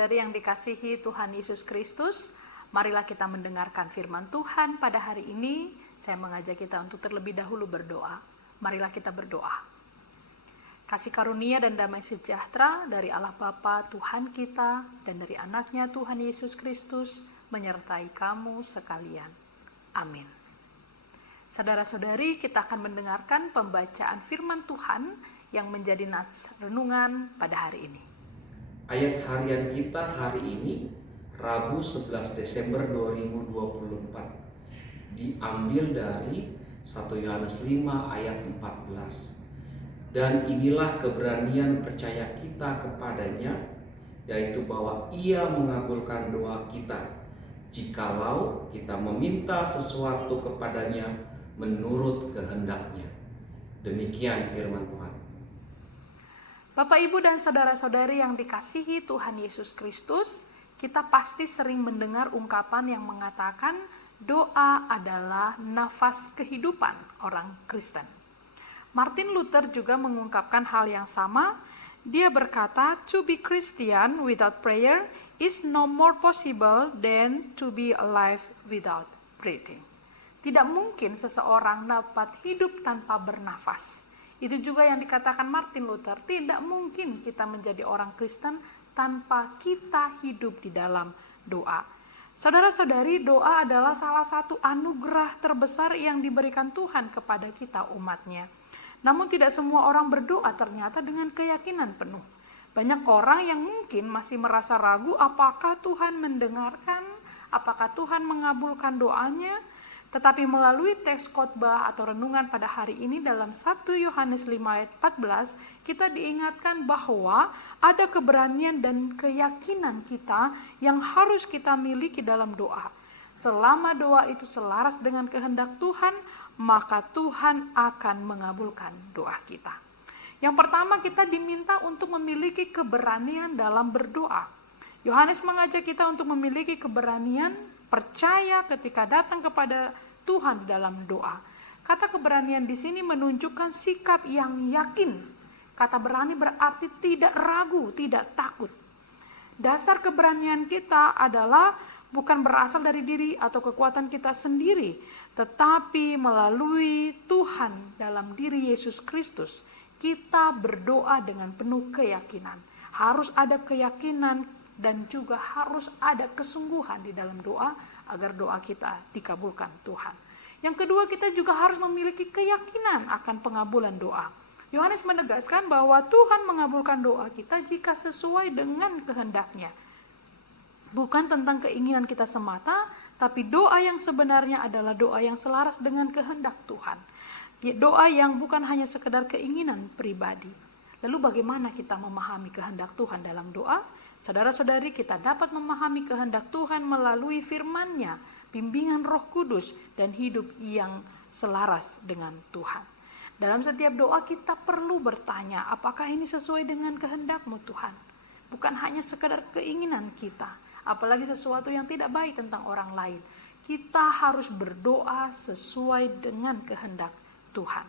saudara-saudari yang dikasihi Tuhan Yesus Kristus, marilah kita mendengarkan firman Tuhan pada hari ini. Saya mengajak kita untuk terlebih dahulu berdoa. Marilah kita berdoa. Kasih karunia dan damai sejahtera dari Allah Bapa Tuhan kita dan dari anaknya Tuhan Yesus Kristus menyertai kamu sekalian. Amin. Saudara-saudari, kita akan mendengarkan pembacaan firman Tuhan yang menjadi nats renungan pada hari ini. Ayat harian kita hari ini, Rabu 11 Desember 2024, diambil dari 1 Yohanes 5 ayat 14. Dan inilah keberanian percaya kita kepadanya, yaitu bahwa Ia mengabulkan doa kita, jikalau kita meminta sesuatu kepadanya menurut kehendak-Nya. Demikian firman Tuhan. Bapak, Ibu, dan saudara-saudari yang dikasihi Tuhan Yesus Kristus, kita pasti sering mendengar ungkapan yang mengatakan doa adalah nafas kehidupan orang Kristen. Martin Luther juga mengungkapkan hal yang sama. Dia berkata, "To be Christian without prayer is no more possible than to be alive without breathing." Tidak mungkin seseorang dapat hidup tanpa bernafas. Itu juga yang dikatakan Martin Luther, tidak mungkin kita menjadi orang Kristen tanpa kita hidup di dalam doa. Saudara-saudari, doa adalah salah satu anugerah terbesar yang diberikan Tuhan kepada kita umatnya. Namun tidak semua orang berdoa ternyata dengan keyakinan penuh. Banyak orang yang mungkin masih merasa ragu apakah Tuhan mendengarkan, apakah Tuhan mengabulkan doanya. Tetapi melalui teks khotbah atau renungan pada hari ini dalam 1 Yohanes 5 ayat 14, kita diingatkan bahwa ada keberanian dan keyakinan kita yang harus kita miliki dalam doa. Selama doa itu selaras dengan kehendak Tuhan, maka Tuhan akan mengabulkan doa kita. Yang pertama, kita diminta untuk memiliki keberanian dalam berdoa. Yohanes mengajak kita untuk memiliki keberanian percaya ketika datang kepada Tuhan di dalam doa. Kata keberanian di sini menunjukkan sikap yang yakin. Kata berani berarti tidak ragu, tidak takut. Dasar keberanian kita adalah bukan berasal dari diri atau kekuatan kita sendiri, tetapi melalui Tuhan dalam diri Yesus Kristus. Kita berdoa dengan penuh keyakinan. Harus ada keyakinan dan juga harus ada kesungguhan di dalam doa agar doa kita dikabulkan Tuhan. Yang kedua, kita juga harus memiliki keyakinan akan pengabulan doa. Yohanes menegaskan bahwa Tuhan mengabulkan doa kita jika sesuai dengan kehendak-Nya. Bukan tentang keinginan kita semata, tapi doa yang sebenarnya adalah doa yang selaras dengan kehendak Tuhan. Doa yang bukan hanya sekedar keinginan pribadi. Lalu bagaimana kita memahami kehendak Tuhan dalam doa? Saudara-saudari, kita dapat memahami kehendak Tuhan melalui firman-Nya, bimbingan Roh Kudus, dan hidup yang selaras dengan Tuhan. Dalam setiap doa kita perlu bertanya, apakah ini sesuai dengan kehendak-Mu Tuhan? Bukan hanya sekedar keinginan kita, apalagi sesuatu yang tidak baik tentang orang lain. Kita harus berdoa sesuai dengan kehendak Tuhan.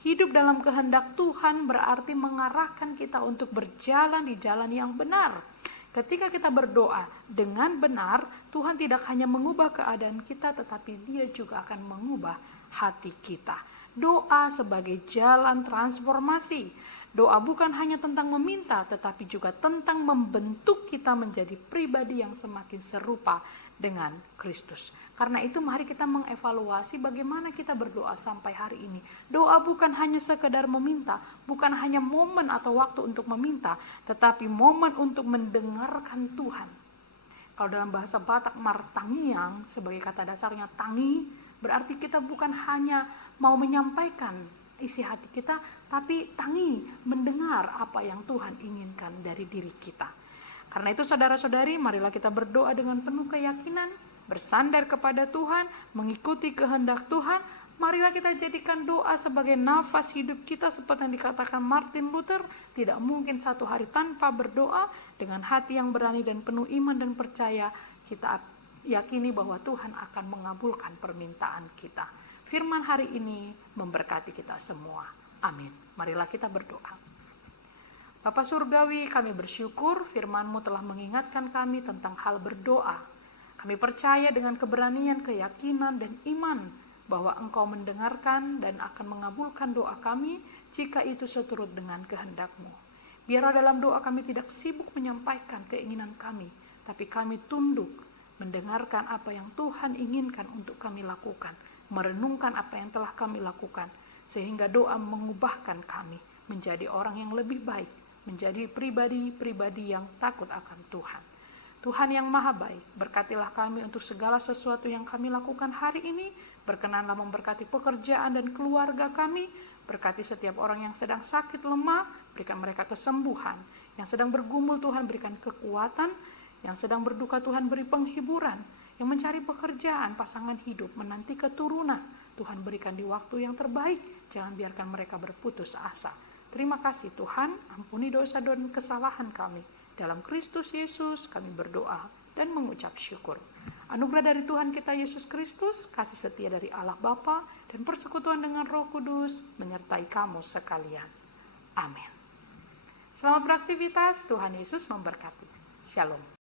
Hidup dalam kehendak Tuhan berarti mengarahkan kita untuk berjalan di jalan yang benar. Ketika kita berdoa dengan benar, Tuhan tidak hanya mengubah keadaan kita, tetapi Dia juga akan mengubah hati kita. Doa sebagai jalan transformasi. Doa bukan hanya tentang meminta, tetapi juga tentang membentuk kita menjadi pribadi yang semakin serupa dengan Kristus. Karena itu mari kita mengevaluasi bagaimana kita berdoa sampai hari ini. Doa bukan hanya sekedar meminta, bukan hanya momen atau waktu untuk meminta, tetapi momen untuk mendengarkan Tuhan. Kalau dalam bahasa Batak, martangiang sebagai kata dasarnya tangi, berarti kita bukan hanya mau menyampaikan isi hati kita, tapi tangi, mendengar apa yang Tuhan inginkan dari diri kita. Karena itu saudara-saudari, marilah kita berdoa dengan penuh keyakinan, bersandar kepada Tuhan, mengikuti kehendak Tuhan. Marilah kita jadikan doa sebagai nafas hidup kita seperti yang dikatakan Martin Luther. Tidak mungkin satu hari tanpa berdoa. Dengan hati yang berani dan penuh iman dan percaya, kita yakini bahwa Tuhan akan mengabulkan permintaan kita. Firman hari ini memberkati kita semua. Amin. Marilah kita berdoa. Bapa Surgawi, kami bersyukur firman-Mu telah mengingatkan kami tentang hal berdoa. Kami percaya dengan keberanian, keyakinan, dan iman bahwa Engkau mendengarkan dan akan mengabulkan doa kami jika itu seturut dengan kehendak-Mu. Biarlah dalam doa kami tidak sibuk menyampaikan keinginan kami, tapi kami tunduk mendengarkan apa yang Tuhan inginkan untuk kami lakukan, merenungkan apa yang telah kami lakukan, sehingga doa mengubahkan kami menjadi orang yang lebih baik, menjadi pribadi-pribadi yang takut akan Tuhan. Tuhan yang maha baik, berkatilah kami untuk segala sesuatu yang kami lakukan hari ini. Berkenanlah memberkati pekerjaan dan keluarga kami. Berkati setiap orang yang sedang sakit lemah, berikan mereka kesembuhan. Yang sedang bergumul, Tuhan berikan kekuatan. Yang sedang berduka, Tuhan beri penghiburan. Yang mencari pekerjaan, pasangan hidup, menanti keturunan, Tuhan berikan di waktu yang terbaik. Jangan biarkan mereka berputus asa. Terima kasih Tuhan, ampuni dosa dan kesalahan kami. Dalam Kristus Yesus kami berdoa dan mengucap syukur. Anugerah dari Tuhan kita Yesus Kristus, kasih setia dari Allah Bapa, dan persekutuan dengan Roh Kudus menyertai kamu sekalian. Amin. Selamat beraktivitas, Tuhan Yesus memberkati. Shalom.